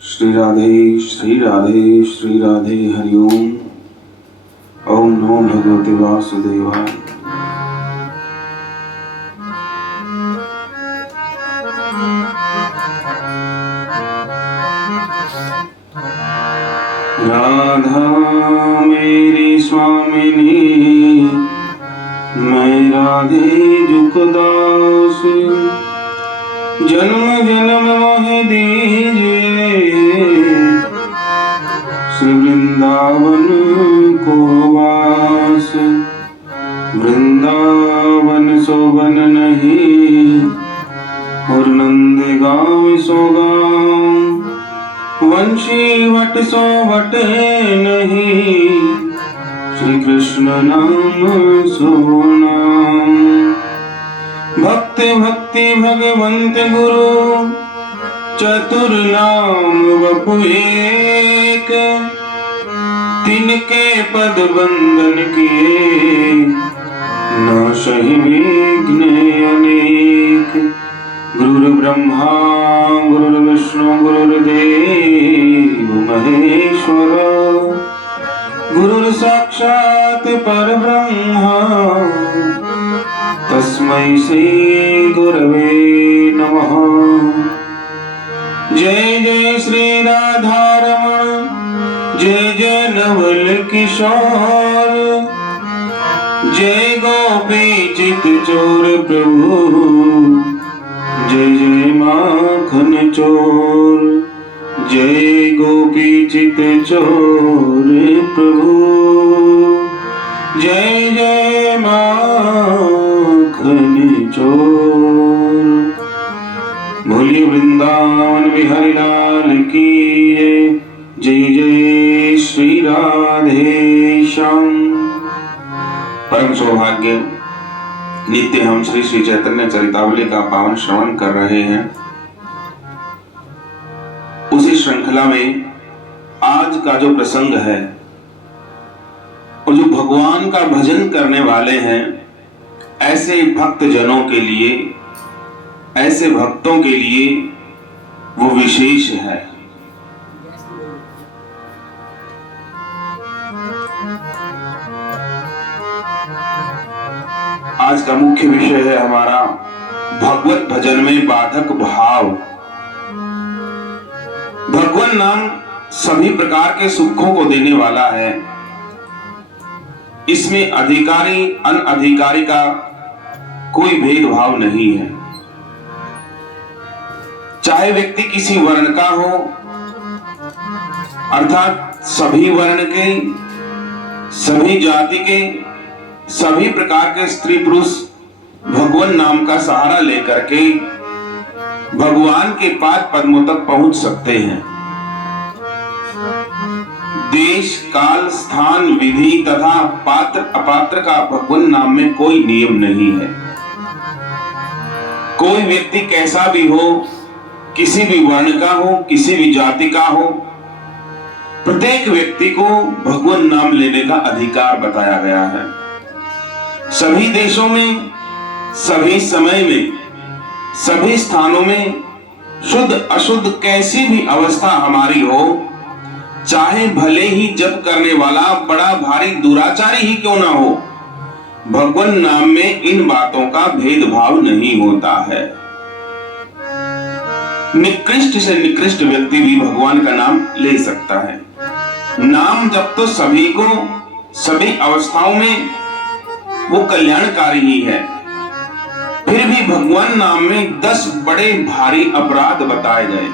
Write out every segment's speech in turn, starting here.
श्री राधे श्री राधे हरिओम। ओम नमो भगवते वासुदेवाय। राधा मेरी स्वामिनी, मैं राधे जुकदास, जन्म जन्म मोह दीजिए, श्री वृंदावन को वास। वृंदावन सोबन नहीं, और नंद गाँव सो गाँव, वंशी वट सो वट नहीं, श्री कृष्ण नाम सो नाम। भक्ति भक्ति भगवंत गुरु, चतुर नाम वपु एक, तिनके पद बंधन किए, नाशहि विघ्न अनेक। गुरु ब्रह्मा गुरु विष्णु गुरुर्देव महेश्वर, गुरु साक्षात परब्रह्मा, तस्मै श्री गुरवे नमः। जय जय श्री राधा रमण, जय जय नवल किशोर, जय गोपी चित चोर प्रभु, जय जय माखन चोर, जय गोपी चित चोर प्रभु, जय जय माखन चोर। बोलिए वृंदावन बिहारी लाल की जय जय श्री राधे श्याम। परम सौभाग्य, नित्य हम श्री श्री चैतन्य चरितावली का पावन श्रवण कर रहे हैं। उसी श्रृंखला में आज का जो प्रसंग है, वो जो भगवान का भजन करने वाले हैं, ऐसे भक्त जनों के लिए, ऐसे भक्तों के लिए वो विशेष है। आज का मुख्य विषय है हमारा भगवत भजन में बाधक भाव। भगवान नाम सभी प्रकार के सुखों को देने वाला है। इसमें अधिकारी अनअधिकारी का कोई भेदभाव नहीं है। चाहे व्यक्ति किसी वर्ण का हो, अर्थात सभी वर्ण के, सभी जाति के, सभी प्रकार के स्त्री पुरुष भगवान नाम का सहारा लेकर के भगवान के पाद पद्मों तक पहुंच सकते हैं। देश काल स्थान विधि तथा पात्र अपात्र का भगवान नाम में कोई नियम नहीं है। कोई व्यक्ति कैसा भी हो, किसी भी वर्ण का हो, किसी भी जाति का हो, प्रत्येक व्यक्ति को भगवान नाम लेने का अधिकार बताया गया है। सभी देशों में, सभी समय में, सभी स्थानों में, शुद्ध अशुद्ध कैसी भी अवस्था हमारी हो, चाहे भले ही जप करने वाला बड़ा भारी दुराचारी ही क्यों ना हो, भगवान नाम में इन बातों का भेदभाव नहीं होता है। निकृष्ट से निकृष्ट व्यक्ति भी भगवान का नाम ले सकता है। नाम जब तो सभी को, सभी अवस्थाओं में वो कल्याणकारी ही है। फिर भी भगवान नाम में 10 बड़े भारी अपराध बताए गए।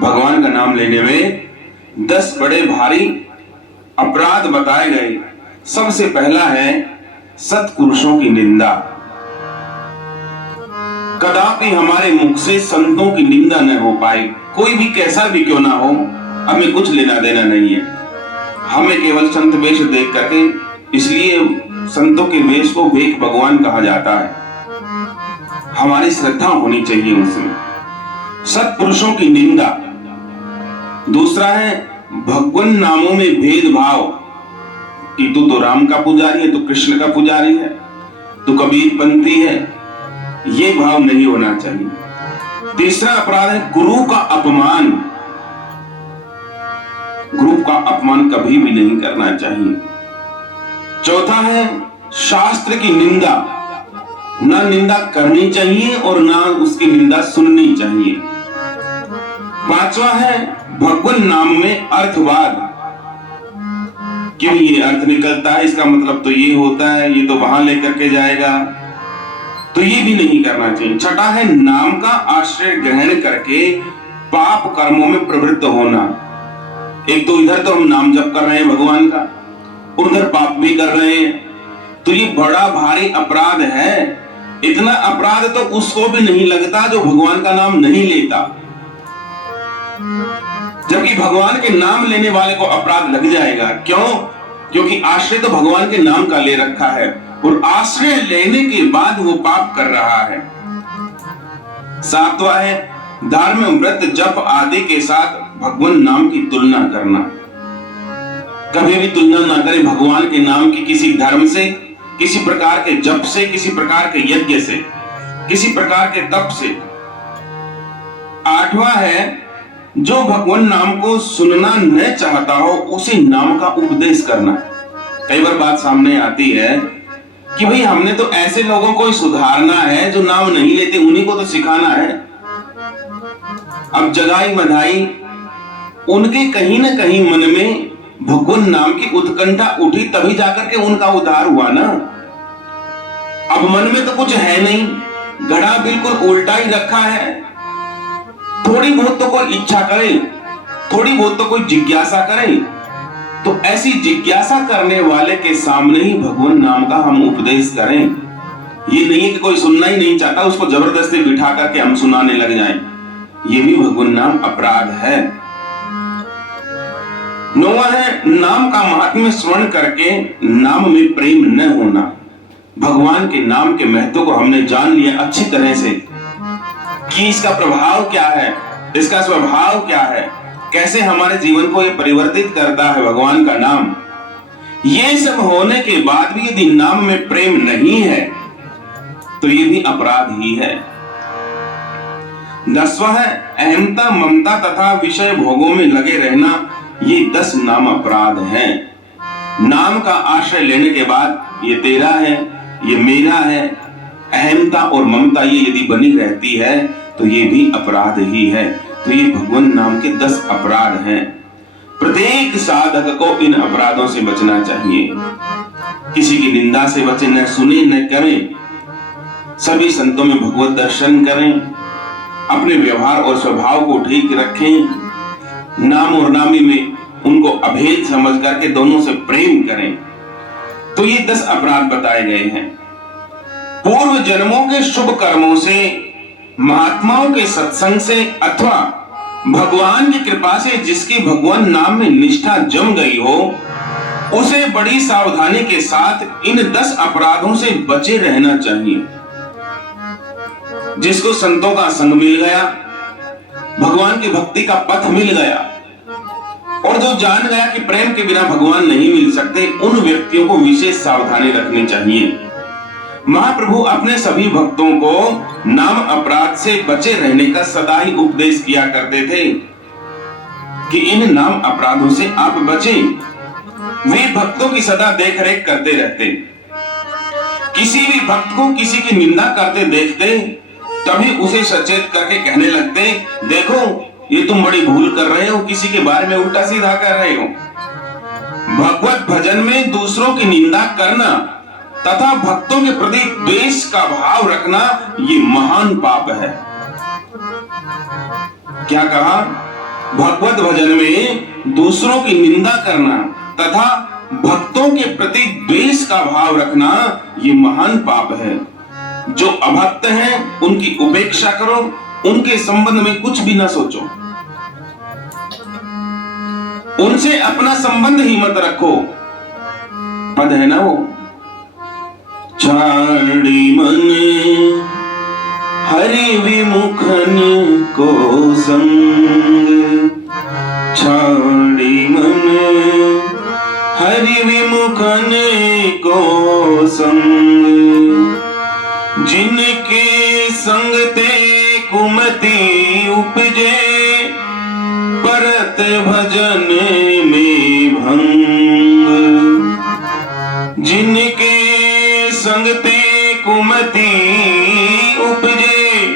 भगवान का नाम लेने में 10 बड़े भारी अपराध बताए गए। सबसे पहला है सत्पुरुषों की निंदा। कदापि हमारे मुख से संतों की निंदा न हो पाए। कोई भी कैसा भी क्यों ना हो, हमें कुछ लेना देना नहीं है। हमें केवल संत वेश देख करके, इसलिए संतों के वेश को भेख भगवान कहा जाता है। हमारी श्रद्धा होनी चाहिए उसमें। सत्पुरुषों की निंदा। दूसरा है भगवान नामों में भेदभाव, कि तू तो राम का पुजारी है, तू कृष्ण का पुजारी है, तू कबीर पंथी है, ये भाव नहीं होना चाहिए। तीसरा अपराध है गुरु का अपमान। गुरु का अपमान कभी भी नहीं करना चाहिए। चौथा है शास्त्र की निंदा, ना निंदा करनी चाहिए और ना उसकी निंदा सुननी चाहिए। पांचवा है भगवान नाम में अर्थवाद, क्यों ये अर्थ निकलता है, इसका मतलब तो ये होता है, ये तो वहां लेकर के जाएगा, तो ये भी नहीं करना चाहिए। छठा है नाम का आश्रय ग्रहण करके पाप कर्मों में प्रवृत्त होना। एक तो इधर तो हम नाम जप कर रहे हैं भगवान का, उधर पाप भी कर रहे हैं, तो ये बड़ा भारी अपराध है। इतना अपराध तो उसको भी नहीं लगता जो भगवान का नाम नहीं लेता, जबकि भगवान के नाम लेने वाले को अपराध लग जाएगा। क्यों? क्योंकि आश्रय तो भगवान के नाम का ले रखा है और आश्रय लेने के बाद वो पाप कर रहा है। सातवां है धर्म, व्रत, जप आदि के साथ भगवान नाम की तुलना करना। कभी भी तुलना ना करें भगवान के नाम की किसी धर्म से, किसी प्रकार के जप से, किसी प्रकार के यज्ञ से, किसी प्रकार के तप से। आठवां है जो भगवान नाम को सुनना न चाहता हो उसी नाम का उपदेश करना। कई बार बात सामने आती है कि भाई हमने तो ऐसे लोगों को सुधारना है जो नाम नहीं लेते, उन्हीं को तो सिखाना है। अब जगाई बधाई उनके कहीं ना कहीं मन में भगवान नाम की उत्कंठा उठी, तभी जाकर के उनका उद्धार हुआ ना। अब मन में तो कुछ है नहीं, घड़ा बिल्कुल उल्टा ही रखा है। थोड़ी बहुत तो कोई इच्छा करे, थोड़ी बहुत तो कोई जिज्ञासा करे, तो ऐसी जिज्ञासा करने वाले के सामने ही भगवान नाम का हम उपदेश करें। ये नहीं है कि कोई सुनना ही नहीं चाहता उसको जबरदस्ती बिठा करके हम सुनाने लग जाएं। ये भी भगवान नाम अपराध है। नौवां है नाम का महात्म्य स्मरण करके नाम में प्रेम न होना। भगवान के नाम के महत्व को हमने जान लिया अच्छी तरह से कि इसका प्रभाव क्या है, इसका स्वभाव क्या है, कैसे हमारे जीवन को ये परिवर्तित करता है भगवान का नाम। ये सब होने के बाद भी यदि नाम में प्रेम नहीं है तो ये भी अपराध ही है। 10वां है अहमता, ममता तथा विषय भोगों में लगे रहना। ये 10 नाम अपराध हैं। नाम का आश्रय लेने के बाद ये तेरा है, ये मेरा है, अहमता और ममता ये यदि बनी रहती है तो ये भी अपराध ही है। तो ये भगवान नाम के 10 अपराध हैं। प्रत्येक साधक को इन अपराधों से बचना चाहिए। किसी की निंदा से बचे, न सुने न करें। सभी संतों में भगवत दर्शन करें, अपने व्यवहार और स्वभाव को ठीक रखें, नाम और नामी में उनको अभेद समझ करके दोनों से प्रेम करें। तो ये 10 अपराध बताए गए हैं। पूर्व जन्मों के शुभ कर्मों से, महात्माओं के सत्संग से अथवा भगवान की कृपा से जिसकी भगवान नाम में निष्ठा जम गई हो, उसे बड़ी सावधानी के साथ इन 10 अपराधों से बचे रहना चाहिए। जिसको संतों का संग मिल गया, भगवान की भक्ति का पथ मिल गया, और जो जान गया कि प्रेम के बिना भगवान नहीं मिल सकते, उन व्यक्तियों को विशेष सावधानी रखनी चाहिए। महाप्रभु अपने सभी भक्तों को नाम अपराध से बचे रहने का सदा ही उपदेश किया करते थे कि इन नाम अपराधों से आप बचें। वे भक्तों की सदा देखरेख करते रहते। किसी भी भक्त को किसी की निंदा करते देखते तभी उसे सचेत करके कहने लगते, देखो ये तुम बड़ी भूल कर रहे हो, किसी के बारे में उल्टा सीधा कर रहे हो। भगवत भजन में दूसरों की निंदा करना तथा भक्तों के प्रति द्वेष का भाव रखना ये महान पाप है। क्या कहा? भगवत भजन में दूसरों की निंदा करना तथा भक्तों के प्रति द्वेष का भाव रखना ये महान पाप है। जो अभक्त हैं उनकी उपेक्षा करो, उनके संबंध में कुछ भी ना सोचो, उनसे अपना संबंध ही मत रखो। पद है ना वो, छाड़ी मन हरि विमुखन को संग, छाड़ी मन हरि विमुखन को संग, जिनके संग ते कुमति उपजे परत भजन में भंग। जिनके संगते कुमति उपजे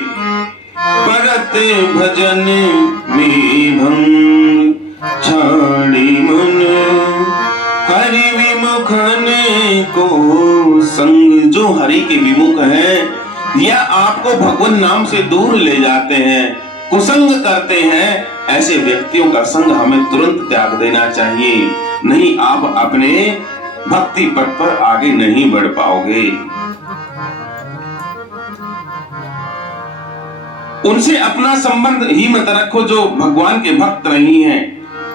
परत भजन में भंग। छाड़ी मन हरि विमुखन को संग। जो हरि के विमुख हैं या आपको भगवान नाम से दूर ले जाते हैं, कुसंग करते हैं, ऐसे व्यक्तियों का संग हमें तुरंत त्याग देना चाहिए, नहीं आप अपने भक्ति पथ पर आगे नहीं बढ़ पाओगे। उनसे अपना संबंध ही मत रखो जो भगवान के भक्त नहीं हैं,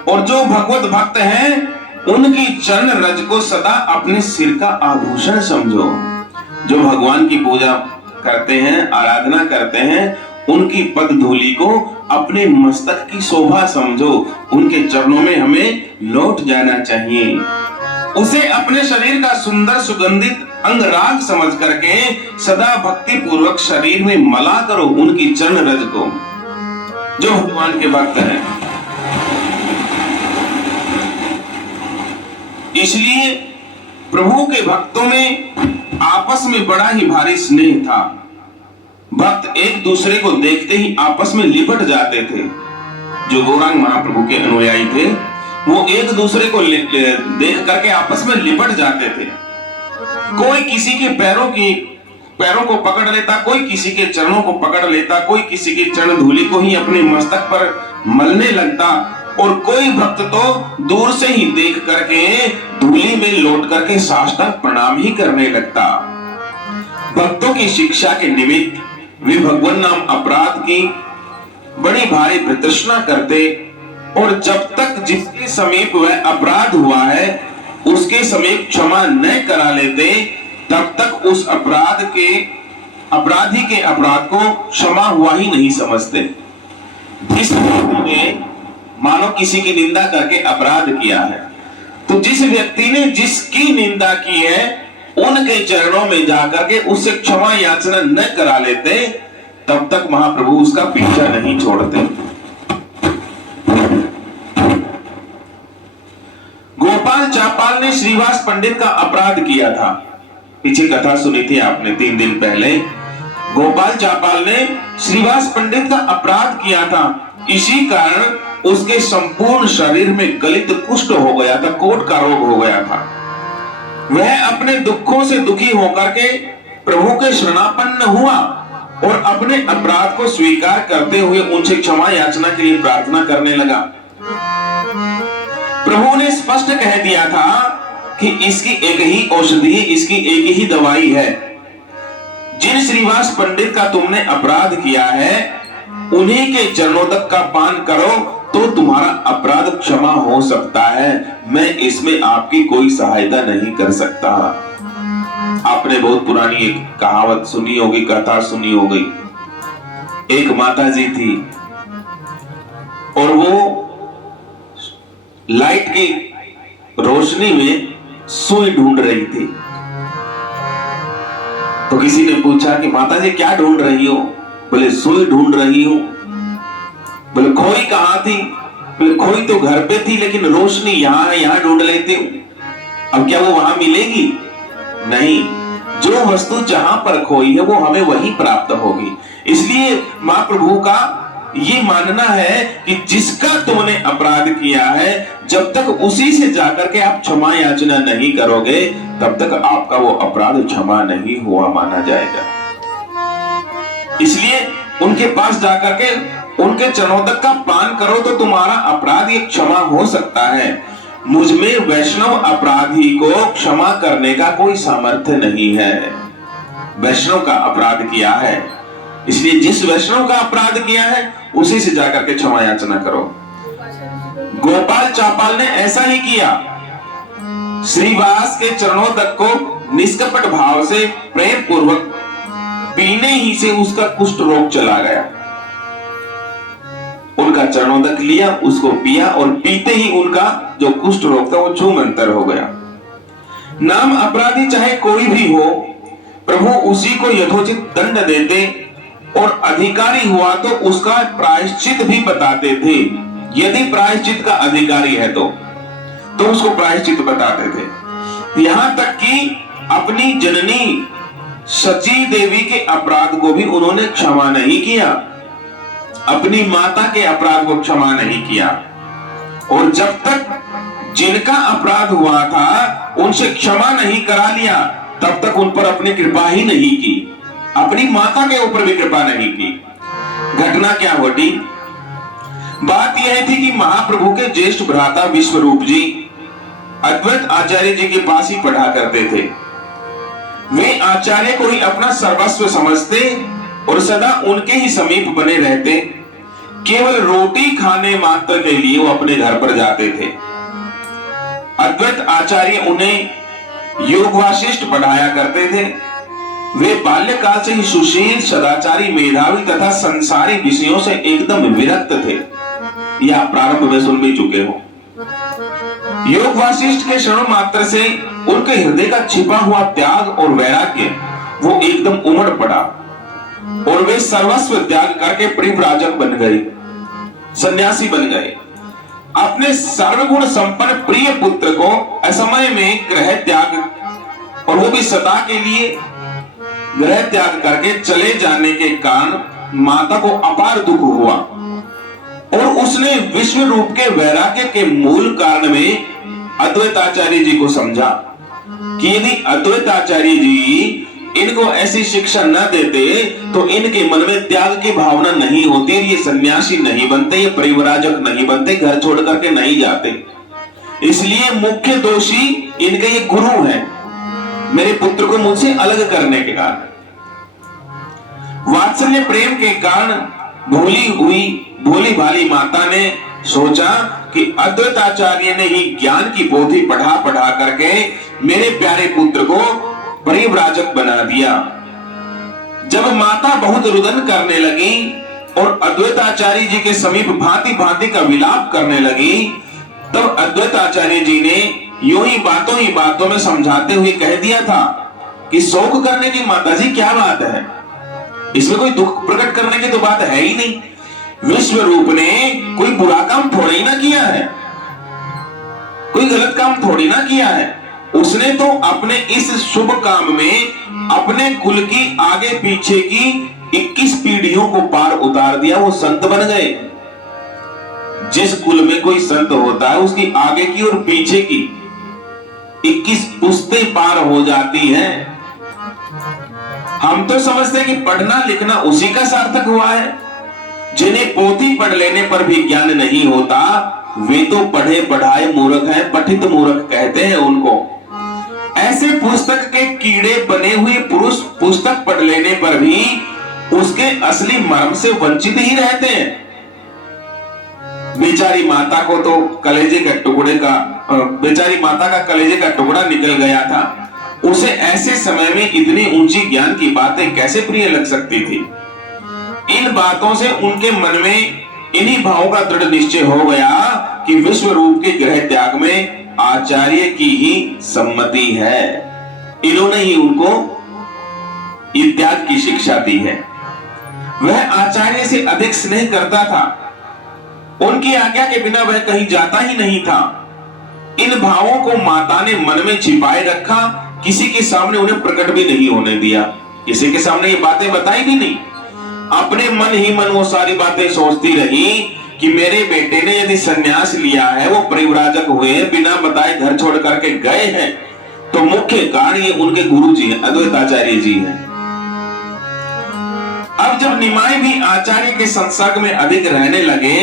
और जो भगवत भक्त हैं उनकी चरण रज को सदा अपने सिर का आभूषण समझो। जो भगवान की पूजा करते हैं, आराधना करते हैं, उनकी पद धूलि को अपने मस्तक की शोभा समझो। उनके चरणों में हमें लौट जाना चाहिए। उसे अपने शरीर का सुंदर सुगंधित अंगराग समझ करके सदा भक्ति पूर्वक शरीर में मला करो उनकी चरण रज को, जो भगवान के भक्त हैं। इसलिए प्रभु के भक्तों में आपस में बड़ा ही भारी स्नेह था। भक्त एक दूसरे को देखते ही आपस में लिपट जाते थे। जो गौरांग महाप्रभु के अनुयायी थे वो एक दूसरे को देख करके आपस में लिपट जाते थे। कोई किसी के पैरों को पकड़ लेता, कोई किसी के चरणों को पकड़ लेता, कोई किसी की चरण धूलि को ही अपने मस्तक पर मलने लगता, और कोई भक्त तो दूर से ही देख करके धूलि में लौट करके साष्टांग प्रणाम ही करने लगता। भक्तों की शिक्षा के निमित्त वे भगवान नाम अपराध की बड़ी भारी प्रतृष्णा करते, और जब तक जिसके समीप वह अपराध हुआ है उसके समीप क्षमा न करा लेते, तब तक उस अपराधी के अपराध को क्षमा हुआ ही नहीं समझते। जिस व्यक्ति ने मानो किसी की निंदा करके अपराध किया है, तो जिस व्यक्ति ने जिसकी निंदा की है उनके चरणों में जाकर के उससे क्षमा याचना न करा लेते, तब तक महाप्रभु उसका पीछा नहीं छोड़ते। गोपाल चापाल ने श्रीवास पंडित का अपराध किया था। पीछे कथा सुनी थी आपने 3 दिन पहले। गोपाल चापाल ने श्रीवास पंडित का अपराध किया था। इसी कारण उसके संपूर्ण शरीर में गलित कुष्ठ हो गया था, कोढ़ का रोग हो गया था। वह अपने दुखों से दुखी होकर के प्रभु के शरणापन्न हुआ और अपने अपराध को स्वीकार करते हुए उनसे क्षमा याचना के लिए प्रार्थना करने लगा। प्रभु ने स्पष्ट कह दिया था कि इसकी एक ही औषधि, इसकी एक ही दवाई है। जिन श्रीवास पंडित का तुमने अपराध किया है उन्हीं के चरणोदक का पान करो तो तुम्हारा अपराध क्षमा हो सकता है। मैं इसमें आपकी कोई सहायता नहीं कर सकता। आपने बहुत पुरानी एक कहावत सुनी होगी, कथा सुनी होगी। एक माता जी थी और वो लाइट की रोशनी में सुई ढूंढ रही थी। तो किसी ने पूछा कि माता जी क्या ढूंढ रही हो? बोले सुई ढूंढ रही हूं। बोले खोई कहां थी? बोले खोई तो घर पे थी, लेकिन रोशनी यहां है, यहां ढूंढ लेती हूं। अब क्या वो वहां मिलेगी? नहीं, जो वस्तु जहां पर खोई है वो हमें वहीं प्राप्त होगी। इसलिए मां प्रभु का ये मानना है कि जिसका तुमने अपराध किया है, जब तक उसी से जाकर के आप क्षमा याचना नहीं करोगे तब तक आपका वो अपराध क्षमा नहीं हुआ माना जाएगा। इसलिए उनके पास जाकर के उनके चरणोदक का पान करो तो तुम्हारा अपराध ये क्षमा हो सकता है। मुझ में वैष्णव अपराधी को क्षमा करने का कोई सामर्थ्य नहीं है। वैष्णव का अपराध किया है, इसलिए जिस वैष्णव का अपराध किया है उसी से जाकर के क्षमा याचना करो। गोपाल चापाल ने ऐसा ही किया। श्रीवास के चरणोदक को निष्कपट भाव से प्रेम पूर्वक पीने ही से उसका कुष्ठ रोग चला गया। उनका चरणोदक लिया, उसको पिया और पीते ही उनका जो कुष्ठ रोग था वो छूमंतर हो गया। नाम अपराधी चाहे कोई भी हो, प्रभु उसी को यथोचित दंड देते और अधिकारी हुआ तो उसका प्रायश्चित भी बताते थे। यदि प्रायश्चित का अधिकारी है तो उसको प्रायश्चित बताते थे। यहां तक कि अपनी जननी सची देवी के अपराध को भी उन्होंने क्षमा नहीं किया, अपनी माता के अपराध को क्षमा नहीं किया। और जब तक जिनका अपराध हुआ था उनसे क्षमा नहीं करा लिया, तब तक उन पर अपनी कृपा ही नहीं की, अपनी माता के ऊपर भी कृपा नहीं की। घटना क्या घटी? बात यह थी कि महाप्रभु के ज्येष्ठ भ्राता विश्वरूप जी अद्वैत आचार्य जी के पास ही पढ़ा करते थे। वे आचार्य को ही अपना सर्वस्व समझते और सदा उनके ही समीप बने रहते। केवल रोटी खाने मात्र के लिए वो अपने घर पर जाते थे। अद्वैत आचार्य उन्हें योग वासिष्ठ पढ़ाया करते थे। वे बाल्यकाल से ही सुशील, सदाचारी, मेधावी तथा संसारी विषयों से एकदम विरक्त थे। यह प्रारंभ में सुन भी चुके हो। योग वासिष्ठ के क्षण मात्र से उनके हृदय का छिपा हुआ त्याग और वैराग्य वो एकदम उमड़ पड़ा और वे सर्वस्व त्याग करके परिव्राजक बन गए, सन्यासी बन गए। अपने सर्वगुण संपन्न प्रिय पुत्र को असमय में गृह त्याग, और वो भी सदा के लिए गृह त्याग करके चले जाने के कारण माता को अपार दुख हुआ और उसने विश्व रूप के वैराग्य के मूल कारण में अद्वैत आचार्य जी को समझा कि यदि अद्वैत आचार्य जी इनको ऐसी शिक्षा न देते तो इनके मन में त्याग की भावना नहीं होती, ये सन्यासी नहीं बनते, ये परिव्राजक नहीं बनते, घर छोड़ करके नहीं जाते। इसलिए मुख्य दोषी इनके ये गुरु हैं, मेरे पुत्र को मुझसे अलग करने के कारण। वात्सल्य प्रेम के कारण भोली भाली माता ने सोचा कि अद्वैत आचार्य ने ही ज्ञान की पोथी पढ़ा करके मेरे प्यारे पुत्र को परिव्राजक बना दिया। जब माता बहुत रुदन करने लगी और अद्वैत आचार्य जी के समीप भांति भांति का विलाप करने लगी, तब अद्वैत आचार्य जी ने यूं ही बातों में समझाते हुए कह दिया था कि शोक करने की माता जी क्या बात है, इसमें कोई दुख प्रकट करने की तो बात है ही नहीं। विश्व रूप ने कोई बुरा काम थोड़ी ना किया है, कोई गलत काम थोड़ी ना किया है। उसने तो अपने इस शुभ काम में अपने कुल की आगे पीछे की 21 पीढ़ियों को पार उतार दिया, वो संत बन गए। जिस कुल में कोई संत होता है उसकी आगे की और पीछे की 21 पुश्तें पार हो जाती हैं। हम तो समझते हैं कि पढ़ना लिखना उसी का सार्थक हुआ है। जिन्हें पोथी पढ़ लेने पर भी ज्ञान नहीं होता वे तो पढ़े पढ़ाए मूर्ख हैं, पठित मूर्ख कहते हैं उनको। ऐसे पुस्तक के कीड़े बने हुए पुरुष पुस्तक पढ़ लेने पर भी उसके असली मर्म से वंचित ही रहते हैं। बेचारी माता को तो बेचारी माता का कलेजे का टुकड़ा निकल गया था। उसे ऐसे समय में इतनी ऊंची ज्ञान की बातें कैसे प्रिय लग सकती थी। इन बातों से उनके मन में इन्हीं भावों का दृढ़ निश्चय हो गया कि विश्व रूप के गृह त्याग में आचार्य की ही सम्मति है। इन्होंने ही उनको ये त्याग की शिक्षा दी है। वह आचार्य से अधिक स्नेह करता था, उनकी आज्ञा के बिना वह कहीं जाता ही नहीं था। इन भावों को माता ने मन में छिपाए रखा, किसी के सामने उन्हें प्रकट भी नहीं होने दिया, किसी के सामने ये बातें बताई भी नहीं। अपने मन ही मन वो सारी बातें सोचती रही कि मेरे बेटे ने यदि संन्यास लिया है, वो परिव्राजक हुए हैं, बिना बताए घर छोड़ करके गए हैं, तो मुख्य कारण ये उनके गुरु जी हैं, अद्वैत आचार्य जी हैं। अब जब निमाय भी आचार्य के संसर्ग में अधिक रहने लगे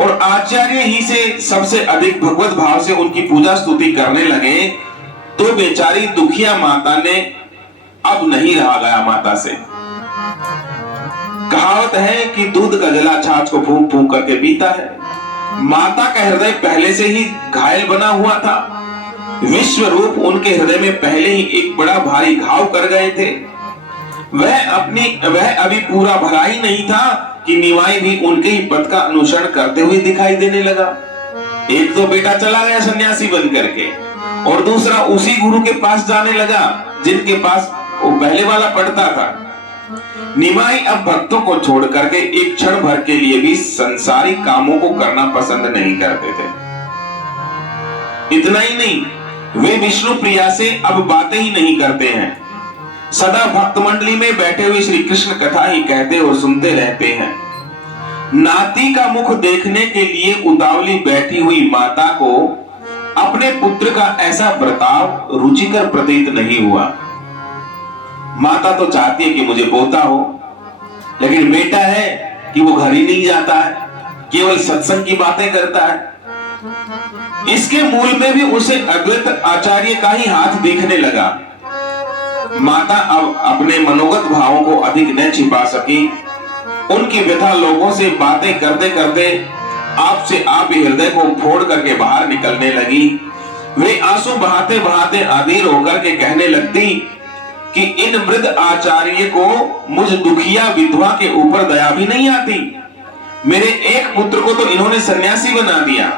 और आचार्य ही से सबसे अधिक भगवत भाव से उनकी पूजा स्तुति करने लगे, तो बेचारी दुखिया माता ने अब नहीं रहा गया माता से। कहावत है कि दूध का जला छाछ को फूंक फूंक करके पीता है। माता का हृदय पहले से ही घायल बना हुआ था। विश्व रूप उनके हृदय में पहले ही एक बड़ा भारी घाव कर गए थे। वह अभी पूरा भरा ही नहीं था कि निमाई भी उनके ही पथ का अनुसरण करते हुए दिखाई देने लगा। एक तो बेटा चला गया सन्यासी बन करके और दूसरा उसी गुरु के पास जाने लगा जिनके पास वो पहले वाला पढ़ता था। निमाई अब भक्तों को छोड़ करके एक क्षण भर के लिए भी संसारिक कामों को करना पसंद नहीं करते थे। इतना ही नहीं, वे विष्णु प्रिया से अब बातें ही नहीं करते हैं। सदा भक्त मंडली में बैठे हुए श्री कृष्ण कथा ही कहते और सुनते रहते हैं। नाती का मुख देखने के लिए उतावली बैठी हुई माता को अपने पुत्र का ऐसा बर्ताव रुचिकर प्रतीत नहीं हुआ। माता तो चाहती है कि मुझे पोता हो, लेकिन बेटा है कि वो घर ही नहीं जाता है, केवल सत्संग की बातें करता है। इसके मूल में भी उसे अद्वैत आचार्य का ही हाथ दिखने लगा। माता अब अपने मनोगत भावों को अधिक न छिपा सकी। उनकी व्यथा लोगों से बातें करते करते आपसे आप हृदय को फोड़ करके बाहर निकलने लगी। वे आंसू बहाते बहाते अधीर होकर के कहने लगती कि इन वृद्ध आचार्य को मुझ दुखिया विधवा के ऊपर दया भी नहीं आती। मेरे एक पुत्र को तो इन्होंने सन्यासी बना दिया।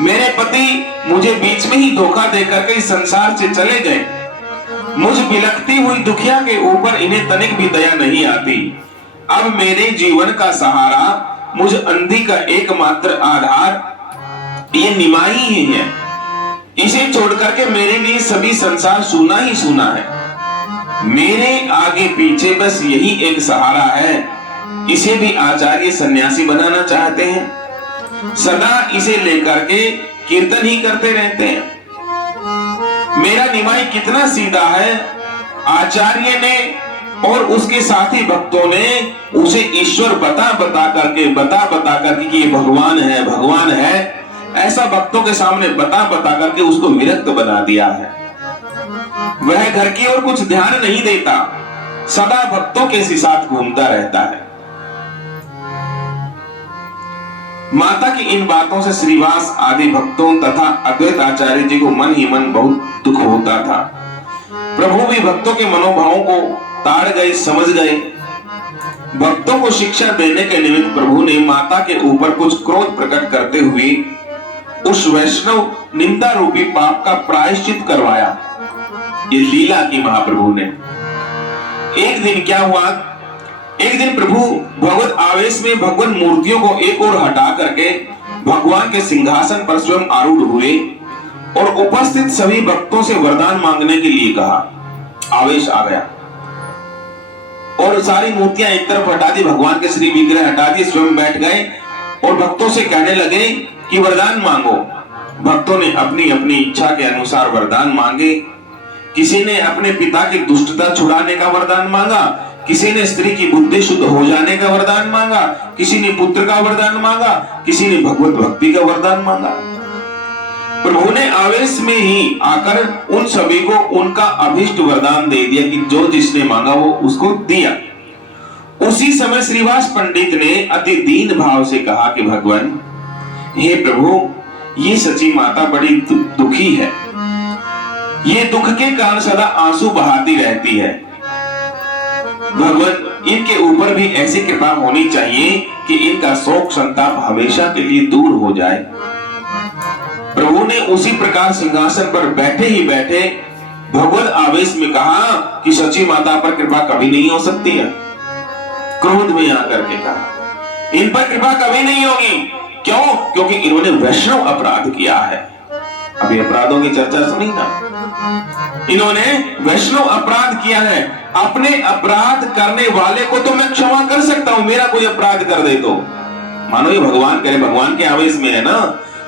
मेरे पति मुझे बीच में ही धोखा देकर के इस संसार से चले गए। मुझ बिलखती हुई दुखिया के ऊपर इन्हें तनिक भी दया नहीं आती। अब मेरे जीवन का सहारा, मुझ अंधी का एकमात्र आधार ये निमाई ही है। इसे छोड़ करके मेरे लिए सभी संसार सूना ही सूना है। मेरे आगे पीछे बस यही एक सहारा है। इसे भी आचार्य सन्यासी बनाना चाहते हैं। सदा इसे लेकर के कीर्तन ही करते रहते हैं। मेरा निमाई कितना सीधा है। आचार्य ने और उसके साथी भक्तों ने उसे ईश्वर बता बता करके कि ये भगवान है, ऐसा भक्तों के सामने बता बता करके उसको विरक्त बना दिया है। वह घर की ओर कुछ ध्यान नहीं देता, सदा भक्तों के साथ घूमता रहता है। माता की इन बातों से श्रीवास आदि भक्तों तथा अद्वैत आचार्य जी को मन ही मन बहुत दुख होता था। प्रभु भी भक्तों के मनोभावों को ताड़ गए, समझ गए। भक्तों को शिक्षा देने के निमित्त प्रभु ने माता के ऊपर कुछ क्रोध प्रकट करते हुए उस वैष्णव निंदा रूपी पाप का प्रायश्चित करवाया। ये लीला की महाप्रभु ने। एक दिन क्या हुआ, एक दिन प्रभु भगवत आवेश में भगवान मूर्तियों को एक ओर हटा करके भगवान के सिंहासन पर स्वयं आरूढ़ हुए और उपस्थित सभी भक्तों से वरदान मांगने के लिए कहा। आवेश आ गया और सारी मूर्तियां एक तरफ हटा दी, भगवान के श्री विग्रह हटा दिए, स्वयं बैठ गए और भक्तों से कहने लगे कि वरदान मांगो। भक्तों ने अपनी अपनी इच्छा के अनुसार वरदान मांगे। किसी ने अपने पिता की दुष्टता छुड़ाने का वरदान मांगा, किसी ने स्त्री की बुद्धि शुद्ध हो जाने का वरदान मांगा, किसी ने पुत्र का वरदान मांगा, किसी ने भगवत भक्ति का वरदान मांगा। प्रभु ने आवेश में ही आकर उन सभी को उनका अभीष्ट वरदान दे दिया कि जो जिसने मांगा वो उसको दिया। उसी समय श्रीवास पंडित ने अति दीन भाव से कहा कि भगवान, हे प्रभु, ये सची माता बड़ी दुखी है। ये दुख के कारण सदा आंसू बहाती रहती है। भगवान, इनके ऊपर भी ऐसी कृपा होनी चाहिए कि इनका शोक संताप हमेशा के लिए दूर हो जाए। प्रभु ने उसी प्रकार सिंहासन पर बैठे ही बैठे भगवत आवेश में कहा कि सची माता पर कृपा कभी नहीं हो सकती है। क्रोध में आकर के कहा, इन पर कृपा कभी नहीं होगी। क्यों? क्योंकि इन्होंने वैष्णव अपराध किया है। अभी अपराधों की चर्चा सुनी ना। इन्होंने वैष्णव अपराध किया है। अपने अपराध करने वाले को तो मैं क्षमा कर सकता हूं, मेरा कोई अपराध कर दे तो। मानो ये भगवान करे, भगवान के आवेश में है ना।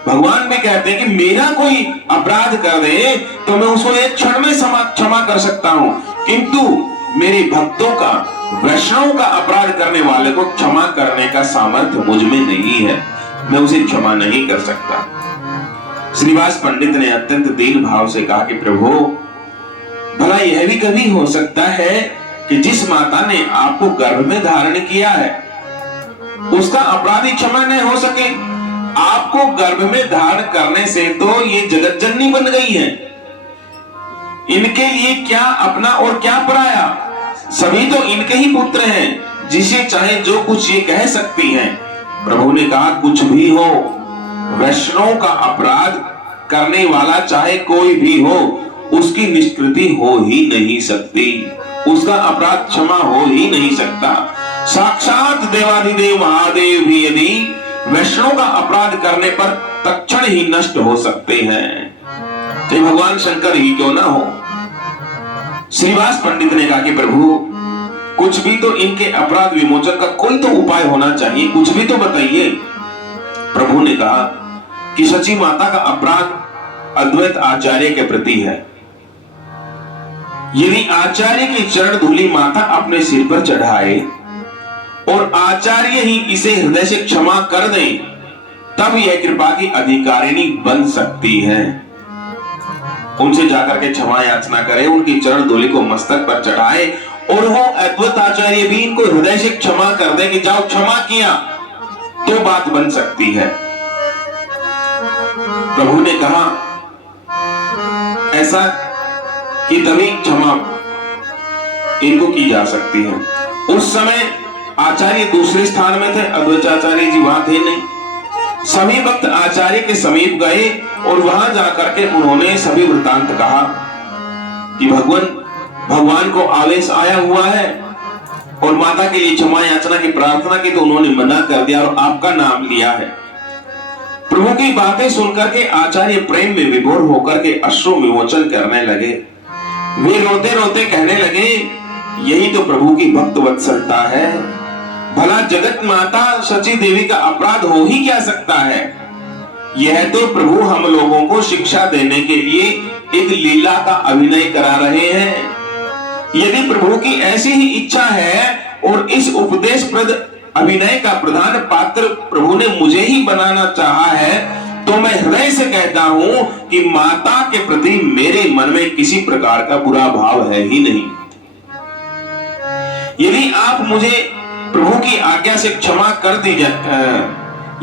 भगवान में कहते हैं कि मेरा कोई अपराध कर दे तो मैं उसको एक क्षण में क्षमा कर सकता हूं, किंतु मेरे भक्तों का, वैष्णव का अपराध करने वाले को क्षमा करने का सामर्थ्य मुझ में नहीं है। मैं उसे क्षमा नहीं कर सकता। श्रीवास पंडित ने अत्यंत दीन भाव से कहा कि प्रभु, भला यह भी कभी हो सकता है कि जिस माता ने आपको गर्भ में धारण किया है उसका अपराधी क्षमा नहीं हो सके? आपको गर्भ में धारण करने से तो ये जगत जननी बन गई है। इनके लिए क्या अपना और क्या पराया, सभी तो इनके ही पुत्र हैं, जिसे चाहे जो कुछ ये कह सकती हैं। प्रभु ने कहा, कुछ भी हो, वैष्णव का अपराध करने वाला चाहे कोई भी हो, उसकी निष्कृति हो ही नहीं सकती। उसका अपराध क्षमा हो ही नहीं सकता। साक्षात देवाधिदेव महादेव भी यदि वैष्णव का अपराध करने पर तत्क्षण ही नष्ट हो सकते हैं, तो भगवान शंकर ही क्यों ना हो। श्रीवास पंडित ने कहा कि प्रभु कुछ भी तो इनके अपराध विमोचन का कोई तो उपाय होना चाहिए, कुछ भी तो बताइए। प्रभु ने कहा कि सची माता का अपराध अद्वैत आचार्य के प्रति है। यदि आचार्य की चरण धूलि माता अपने सिर पर चढ़ाए और आचार्य ही इसे हृदय से क्षमा कर दें, तब यह कृपा की अधिकारिणी बन सकती है। उनसे जाकर के क्षमा याचना करे, उनकी चरण धूलि को मस्तक पर चढ़ाए और वो अद्वैत आचार्य भी इनको हृदय से क्षमा कर दे कि जाओ क्षमा किया, तो बात बन सकती है। प्रभु ने कहा ऐसा कि तभी क्षमा इनको की जा सकती है। उस समय आचार्य दूसरे स्थान में थे, अद्वैत आचार्य जी वहां थे नहीं। सभी भक्त आचार्य के समीप गए और वहां जाकर के उन्होंने सभी वृतांत कहा कि भगवान को आवेश आया हुआ है और माता के लिए क्षमा याचना की प्रार्थना की, तो उन्होंने मना कर दिया और आपका नाम लिया है। प्रभु की बातें सुनकर के आचार्य प्रेम में विभोर होकर के अश्रु विमोचन करने लगे। वे रोते रोते कहने लगे, यही तो प्रभु की भक्त वत्सलता है। भला जगत माता सची देवी का अपराध हो ही क्या सकता है। यह तो प्रभु हम लोगों को शिक्षा देने के लिए एक लीला का अभिनय करा रहे हैं। यदि प्रभु की ऐसी ही इच्छा है और इस उपदेश प्रद अभिनय का प्रधान पात्र प्रभु ने मुझे ही बनाना चाहा है, तो मैं हृदय से कहता हूं कि माता के प्रति मेरे मन में किसी प्रकार का बुरा भाव है ही नहीं। यदि आप मुझे प्रभु की आज्ञा से क्षमा कर दी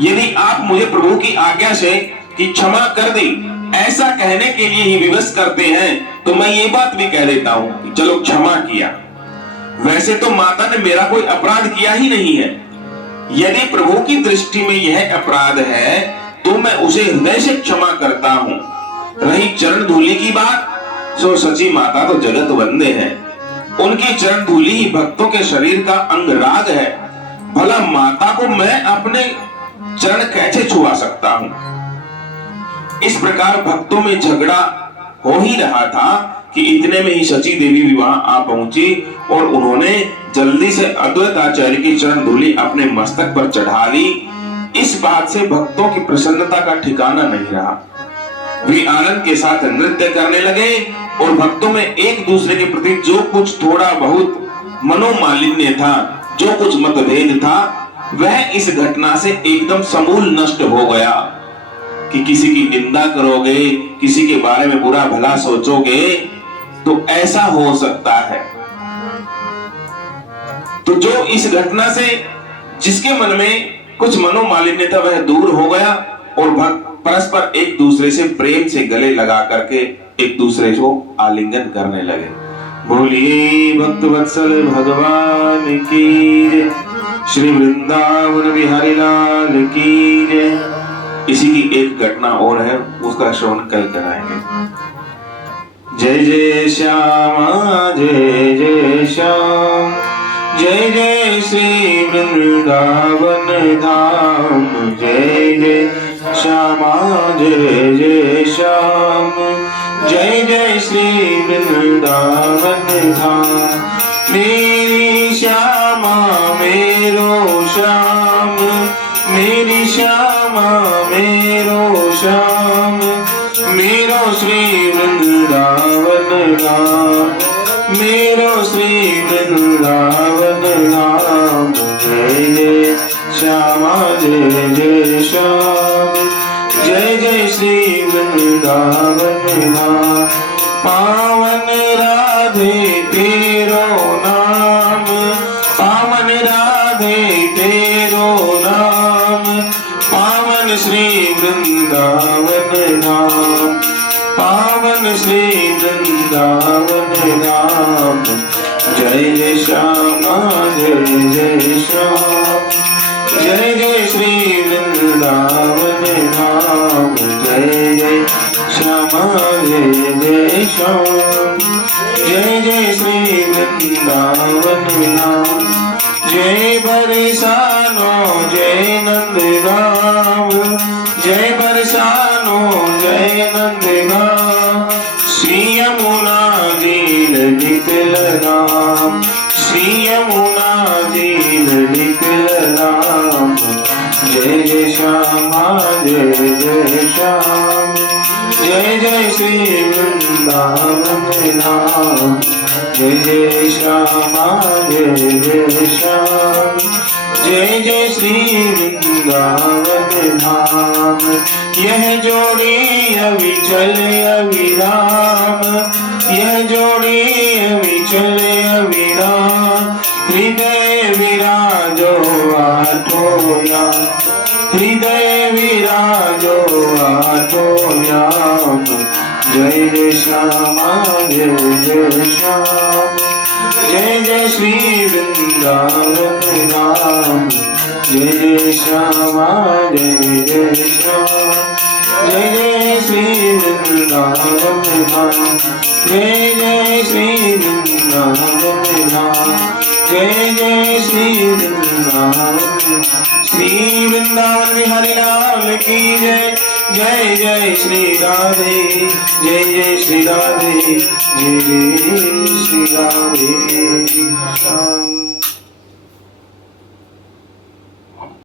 यदि आप मुझे प्रभु की आज्ञा से कि क्षमा कर दी ऐसा कहने के लिए ही विवश करते हैं, तो मैं ये बात भी कह देता हूं कि चलो क्षमा किया। वैसे तो माता ने मेरा कोई अपराध किया ही नहीं है। यदि प्रभु की दृष्टि में यह अपराध है तो मैं उसे हृदय से क्षमा करता हूं। रही चरण धूलि की बात, सो सची माता तो जगत वंदे हैं। उनकी चरण धूलि ही भक्तों के शरीर का अंग राग है। भला माता को मैं अपने चरण कैसे छुआ सकता हूं। इस प्रकार भक्तों में झगड़ा हो ही रहा था कि इतने में ही सची देवी भी वहां आ पहुंची और उन्होंने जल्दी से अद्वैत आचार्य की चरण धूलि अपने मस्तक पर चढ़ा ली। इस बात से भक्तों की प्रसन्नता का ठिकाना नहीं रहा। वे आनंद के साथ नृत्य करने लगे और भक्तों में एक दूसरे के प्रति जो कुछ थोड़ा बहुत मनोमालिन्य था, जो कुछ मतभेद था, वह इस घटना से एकदम समूल नष्ट हो गया। कि किसी की निंदा करोगे, किसी के बारे में बुरा भला सोचोगे, तो ऐसा हो सकता है। तो जो इस घटना से जिसके मन में कुछ मनोमालिन्य था वह दूर हो गया और भक्त परस्पर एक दूसरे से प्रेम से गले लगा करके एक दूसरे को आलिंगन करने लगे। बोलिए भक्त वत्सल भगवान की जय, श्री वृंदावन बिहारी लाल की जय। इसी की एक घटना और है, उसका श्रवण कल कराएंगे। जय जय श्यामा जय जय श्याम, जय जय श्री वृंदावन धाम। जय जय श्यामा जय जय श्याम, जय जय श्री वृंदावन धाम। मेरी श्यामा मेरो श्याम, मेरी श्यामा मेरो श्याम, मेरो श्री वृंदावन धाम, मेरो श्री वृंदावन धाम। जय जय श्यामा जय जय श्याम, जय जय श्री वृंदावन धाम। पावन राधे तेरो नाम, पावन राधे तेरो नाम, पावन श्री वृंदावन धाम, पावन श्री वृंदावन धाम। जय जय श्यामा जय जय श्याम, जय जय श्री वृंदावन धाम। जय जय श्यामा जय जय श्याम। जय जय श्री वृंदावन धाम। जय बरसानो जय नंदगाम। जय बरसानो जय नंदगाम। श्री यमुना जी ललित राम। श्री यमुना जी ललित राम। जय जय श्यामा जय जय श्याम। जय जय श्री वृंदावन धाम। जय जय श्यामा जय जय श्याम। जय जय श्री वृंदावन धाम। यह जोड़ी अविचल अविराम। यह जोड़ी अविचल अविराम। हृदय विराजो आठों याम। हृदय विराजो आठों याम। जय जय श्यामा जय जय श्याम। जय जय श्री वृंदावन धाम। जय जय श्यामा जय जय श्याम। जय जय श्री वृंदावन धाम। जय जय श्री वृंदावन धाम। जय जय श्री वृंदावन। श्री वृंदावन बिहारी लाल की जय। जय जय श्री राधे। जय जय श्री राधे। जय जय श्री राधे।